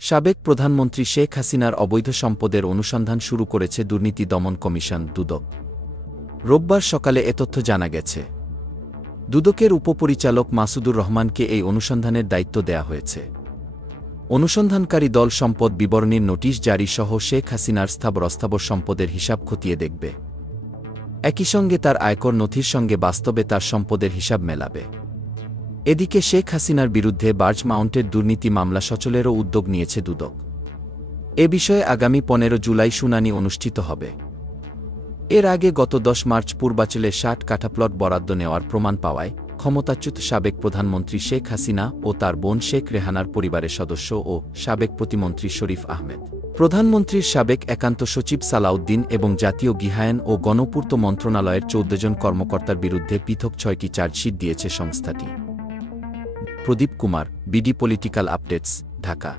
সাবেক প্রধানমন্ত্রী শেখ হাসিনার অবৈধ সম্পদের অনুসন্ধান শুরু করেছে দুর্নীতি দমন কমিশন দুদক। রোববার সকালে এ তথ্য জানা গেছে। দুদকের উপপরিচালক মাসুদুর রহমানকে এই অনুসন্ধানের দায়িত্ব দেয়া হয়েছে। অনুসন্ধানকারী দল সম্পদ বিবরণীর নোটিশ জারি সহ শেখ হাসিনার স্থাবর অস্থাবর সম্পদের হিসাব খতিয়ে দেখবে। একই সঙ্গে তার আয়কর নথির সঙ্গে বাস্তবে তার সম্পদের হিসাব মেলাবে। এদিকে শেখ হাসিনার বিরুদ্ধে বার্জ মাউন্টের দুর্নীতি মামলা সচলেরও উদ্যোগ নিয়েছে দুদক। এ বিষয়ে আগামী 15 জুলাই শুনানি অনুষ্ঠিত হবে। এর আগে গত 10 মার্চ পূর্বাঞ্চলে 60 কাঠা প্লট বরাদ্দ নেওয়ার প্রমাণ পাওয়ায় ক্ষমতাচ্যুত সাবেক প্রধানমন্ত্রী শেখ হাসিনা ও তার বোন শেখ রেহানার পরিবারের সদস্য ও সাবেক প্রতিমন্ত্রী শরীফ আহমেদ, প্রধানমন্ত্রীর সাবেক একান্ত সচিব সালাউদ্দিন এবং জাতীয় গৃহায়ন ও গণপূর্ত মন্ত্রণালয়ের 14 জন কর্মকর্তার বিরুদ্ধে পৃথক 6টি চার্জশিট দিয়েছে সংস্থাটি। Pradip Kumar, BD political updates, Dhaka.